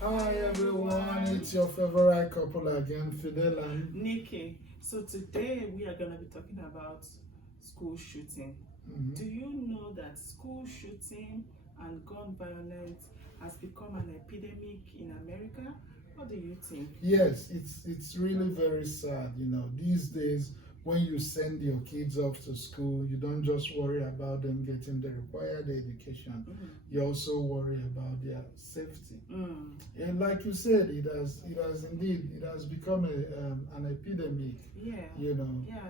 Hi everyone, it's your favorite couple again, Fidel and Nikki. So today we are going to be talking about school shooting. Do you know that school shooting and gun violence has become an epidemic in America? What do you think? Yes, it's really very sad, these days when you send your kids off to school, you don't just worry about them getting the required education. You also worry about their safety. And like you said, it has become an epidemic. Yeah.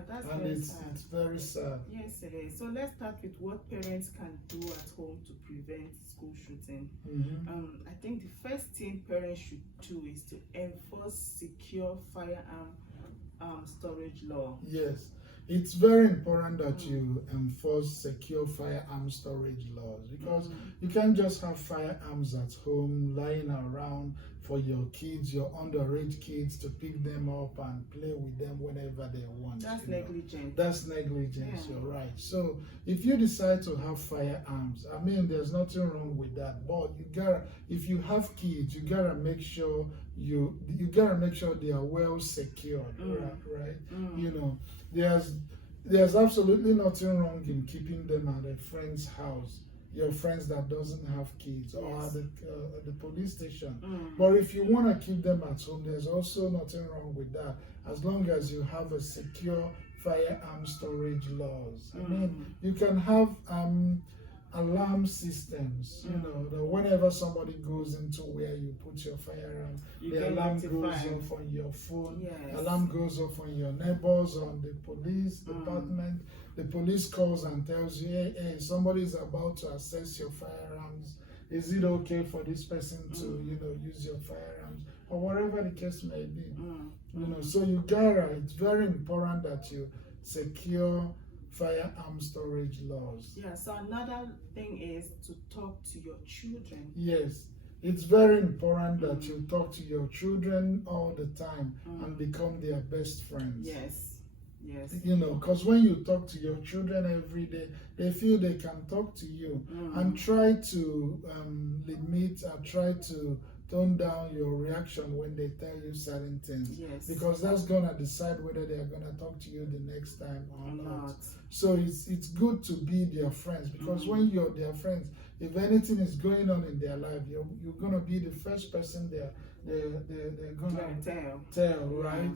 That's and very it's sad. it's very sad. Yes, it is. So let's start with what parents can do at home to prevent school shooting. I think the first thing parents should do is to enforce secure firearm storage law. Yes, it's very important that you enforce secure firearm storage laws, because you can't just have firearms at home lying around for your kids, your underage kids, to pick them up and play with them whenever they want. That's negligent. That's negligence, you're right. So if you decide to have firearms, I mean, there's nothing wrong with that. But if you have kids, you gotta make sure you gotta make sure they are well secured, right? There's absolutely nothing wrong in keeping them at a friend's house, your friends that doesn't have kids, or at the police station. But if you want to keep them at home, there's also nothing wrong with that, as long as you have a secure firearm storage laws. I mean, you can have alarm systems, that whenever somebody goes into where you put your firearm, the alarm goes off on your phone, alarm goes off on your neighbors, on the police department. The police calls and tells you, hey, somebody is about to access your firearms. Is it okay for this person to, use your firearms? Or whatever the case may be. So it's very important that you secure firearm storage laws. Yeah, so another thing is to talk to your children. Yes, it's very important that you talk to your children all the time and become their best friends. Yes. Because when you talk to your children every day, they feel they can talk to you, and try to limit and try to tone down your reaction when they tell you certain things. Because that's gonna decide whether they're gonna talk to you the next time or not. So it's good to be their friends, because when you're their friends, if anything is going on in their life, you're gonna be the first person they're gonna tell, right?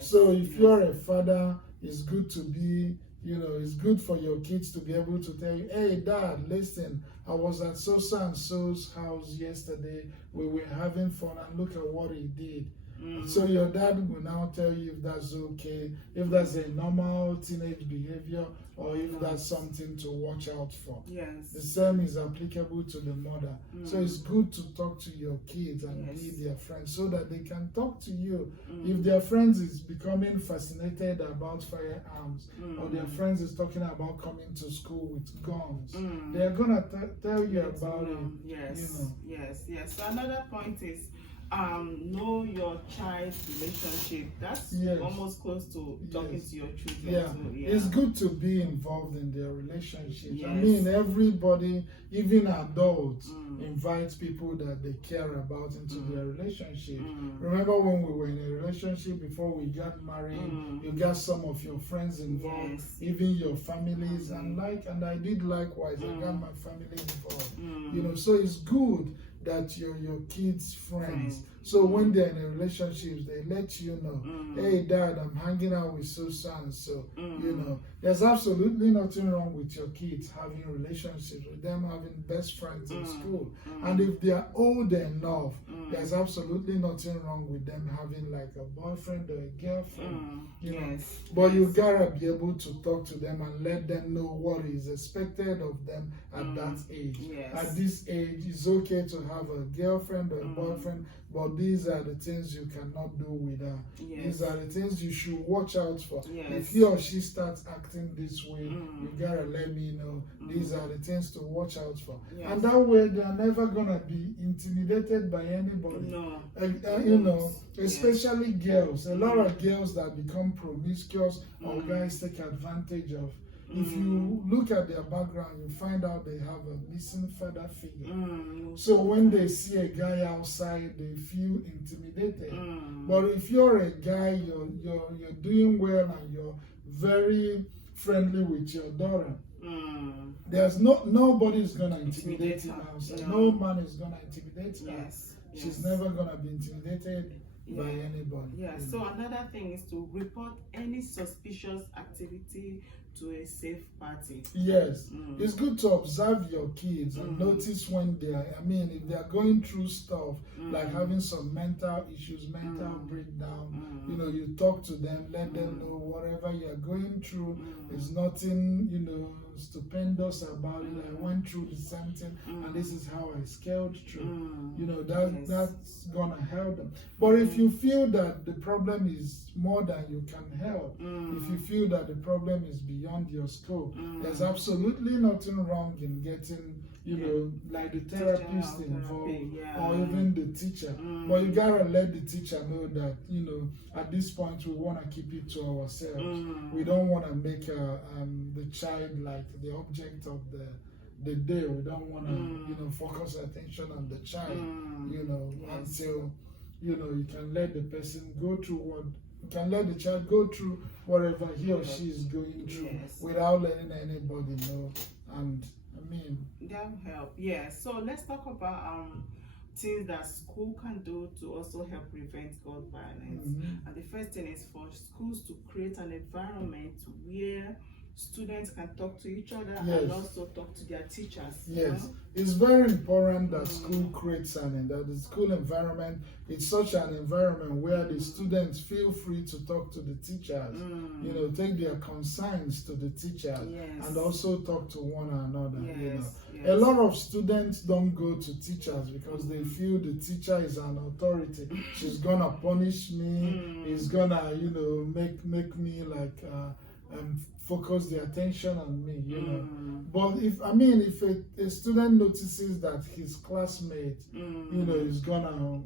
So if you're a father, it's good to be, it's good for your kids to be able to tell you, hey dad, listen, I was at so and so's house yesterday, we were having fun, and look at what he did. So your dad will now tell you if that's okay, if that's a normal teenage behavior, or if that's something to watch out for. The same is applicable to the mother. So it's good to talk to your kids and be their friends, so that they can talk to you. If their friends is becoming fascinated about firearms, or their friends is talking about coming to school with guns, they're gonna tell you about it. Yes. So another point is know your child's relationship. That's almost close to talking to your children. It's good to be involved in their relationships. I mean, everybody, even adults, invites people that they care about into their relationship. Remember when we were in a relationship before we got married, you got some of your friends involved, even your families, and I did likewise. I got my family involved. So it's good that you're your kids' friends. So when they're in a relationship, they let you know, hey dad, I'm hanging out with so and so. There's absolutely nothing wrong with your kids having relationships with them, having best friends in school. And if they're old enough, there's absolutely nothing wrong with them having like a boyfriend or a girlfriend. But you gotta be able to talk to them and let them know what is expected of them at that age. At this age, it's okay to have a girlfriend or a boyfriend, but these are the things you cannot do with her. These are the things you should watch out for. If he or she starts acting this way, you gotta let me know. These are the things to watch out for. And that way, they're never gonna be intimidated by anybody. Especially girls. A lot of girls that become promiscuous, or guys take advantage of If you look at their background, you find out they have a missing father figure. So when they see a guy outside, they feel intimidated. But if you're a guy, you're doing well and you're very friendly with your daughter, there's nobody's gonna intimidate him outside. No man is gonna intimidate her. She's never gonna be intimidated by anybody. So another thing is to report any suspicious activity to a safe party. Yes, it's good to observe your kids and notice when they are, if they are going through stuff like having some mental issues, mental breakdown, you talk to them, let them know whatever you are going through is nothing, stupendous about it. I went through the same thing and this is how I scaled through. That's gonna help them. But if you feel that the problem is more than you can help, if you feel that the problem is beyond your scope, there's absolutely nothing wrong in getting, like the therapist involved or even the teacher. But you gotta let the teacher know that, at this point we want to keep it to ourselves. We don't want to make the child like the object of the day. We don't want to, focus attention on the child, until, you can let the person go through you can let the child go through whatever he or she is going through without letting anybody know. And that will help. So let's talk about things that school can do to also help prevent gun violence. And the first thing is for schools to create an environment where students can talk to each other and also talk to their teachers. It's very important that school creates that the school environment is such an environment where the students feel free to talk to the teachers, take their concerns to the teachers and also talk to one another. A lot of students don't go to teachers because they feel the teacher is an authority. She's gonna punish me, is gonna, make me like focus the attention on me, But if a student notices that his classmate, is gonna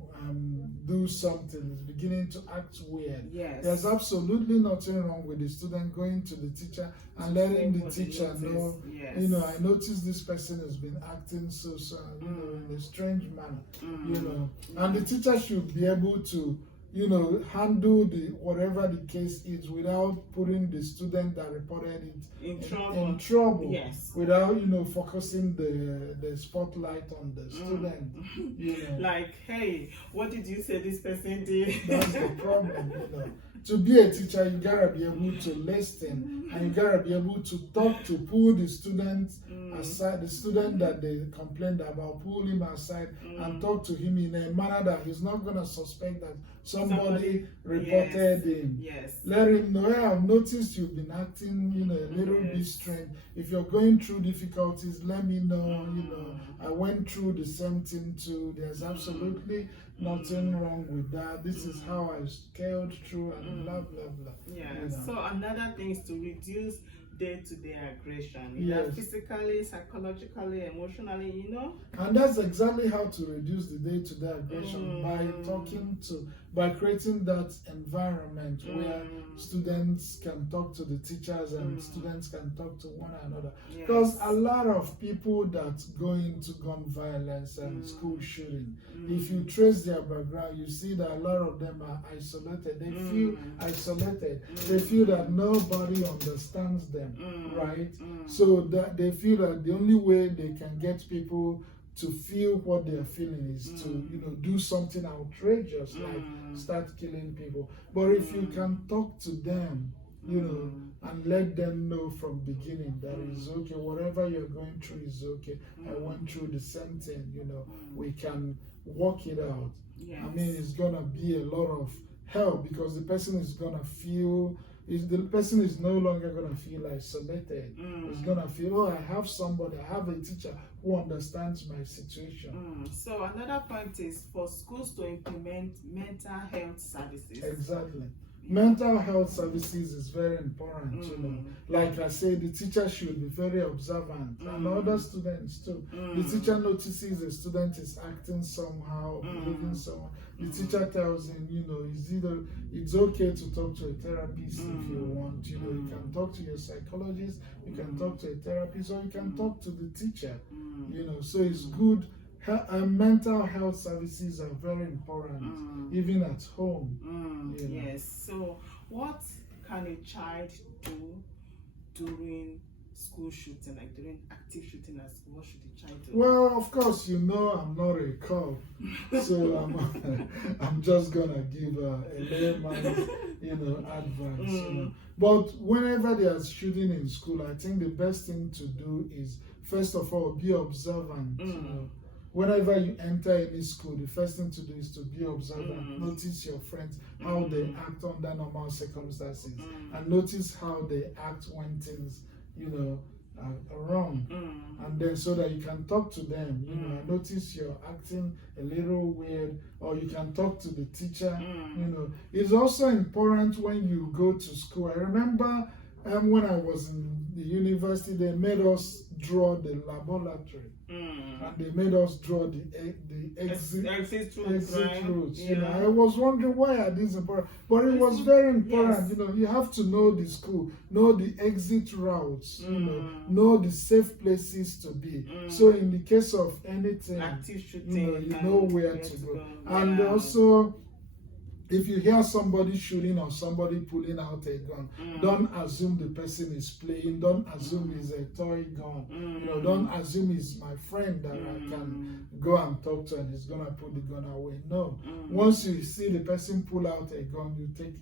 do something, is beginning to act weird, there's absolutely nothing wrong with the student going to the teacher and letting the teacher know, I noticed this person has been acting so, in a strange manner, and the teacher should be able to handle whatever the case is without putting the student that reported it in trouble. Without focusing the spotlight on the student. Like, hey, what did you say this person did? That's the problem. To be a teacher, you gotta be able to listen and you gotta be able to talk to, pull the student aside, the student that they complained about, pull him aside and talk to him in a manner that he's not gonna suspect that somebody reported him. Let him know, hey, I've noticed you've been acting, a little bit strange. If you're going through difficulties, let me know, I went through the same thing too. There's absolutely nothing wrong with that. This is how I scaled through and blah, blah, blah. So another thing is to reduce day-to-day aggression, either physically, psychologically, emotionally, And that's exactly how to reduce the day-to-day aggression, by creating that environment where students can talk to the teachers and students can talk to one another. Because a lot of people that go into gun violence and school shooting, if you trace their background, you see that a lot of them are isolated. They feel isolated. They feel that nobody understands them, right? So that they feel that the only way they can get people to feel what they're feeling is to, do something outrageous, like start killing people. But if you can talk to them, and let them know from beginning that it's okay, whatever you're going through is okay. I went through the same thing, we can work it out. It's gonna be a lot of help because the person is gonna feel, the person is no longer gonna feel isolated. It's gonna feel, oh, I have somebody, I have a teacher who understands my situation. So another point is for schools to implement mental health services. Exactly. Mental health services is very important, you know. Like I say, the teacher should be very observant, and other students too. The teacher notices a student is acting somehow, behaving somehow. The teacher tells him, you know, it's okay to talk to a therapist if you want. You know, you can talk to your psychologist, you can talk to a therapist, or you can talk to the teacher. You know, so it's good. Mental health services are very important, even at home. You know. Yes. So, what can a child do during school shooting, like during active shooting at school? What should the child do? Well, of course, you know I'm not a cop, so I'm just gonna give a layman's, you know, advice. You know. But whenever there's shooting in school, I think the best thing to do is, first of all, be observant. You know. Whenever you enter any school, the first thing to do is to be observant. Notice your friends, how they act under normal circumstances, and notice how they act when things, you know, are wrong. And then so that you can talk to them. You know, notice you're acting a little weird, or you can talk to the teacher. You know, it's also important when you go to school. I remember when I was in the university, they made us draw the laboratory. And they made us draw the exit routes. You know, I was wondering, why are these important? But it was very important. You know, you have to know the school, know the exit routes, you know the safe places to be. So in the case of anything, active shooting, you know where to go. And also, if you hear somebody shooting or somebody pulling out a gun, don't assume the person is playing. Don't assume it's a toy gun. You know, don't assume it's my friend that I can go and talk to and he's gonna put the gun away. No. Once you see the person pull out a gun,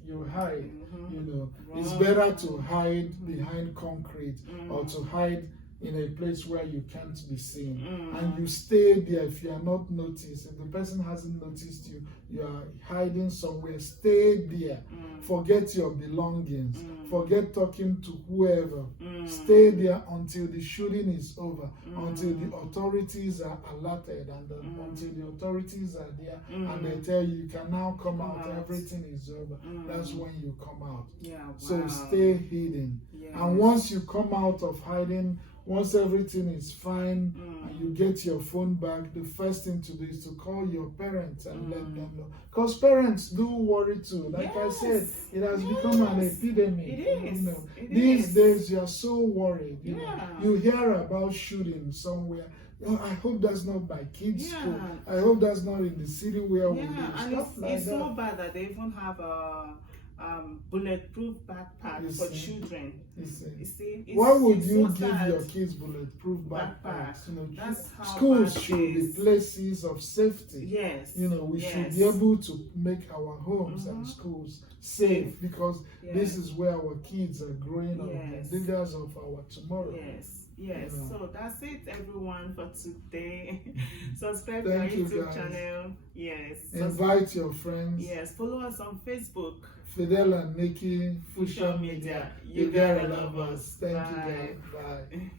you hide. You know, it's better to hide behind concrete or to hide in a place where you can't be seen, and you stay there. If you are not noticed, if the person hasn't noticed you, you are hiding somewhere, stay there. Forget your belongings, forget talking to whoever. Stay there until the shooting is over, until the authorities are alerted, and until the authorities are there and they tell you can now come out, everything is over. That's when you come out. So stay hidden. And once you come out of hiding, once everything is fine and you get your phone back, the first thing to do is to call your parents and let them know. Because parents do worry too. Like I said, it has become an epidemic. It is. You know, these days you are so worried. You know, you hear about shooting somewhere. Oh, I hope that's not my kids' school. I hope that's not in the city where we live. And it's so bad that they even have a bulletproof backpack for children. You see, why would you give your kids bulletproof backpacks? You know, that's how schools should be places of safety. You know, we should be able to make our homes and schools safe, because this is where our kids are growing up, the leaders of our tomorrow. Yes, so that's it, everyone, for today. Subscribe to our YouTube channel. Invite your friends. Follow us on Facebook. Fidel and Nikki, Fusion Media. You gotta love us. Thank you, guys. Bye.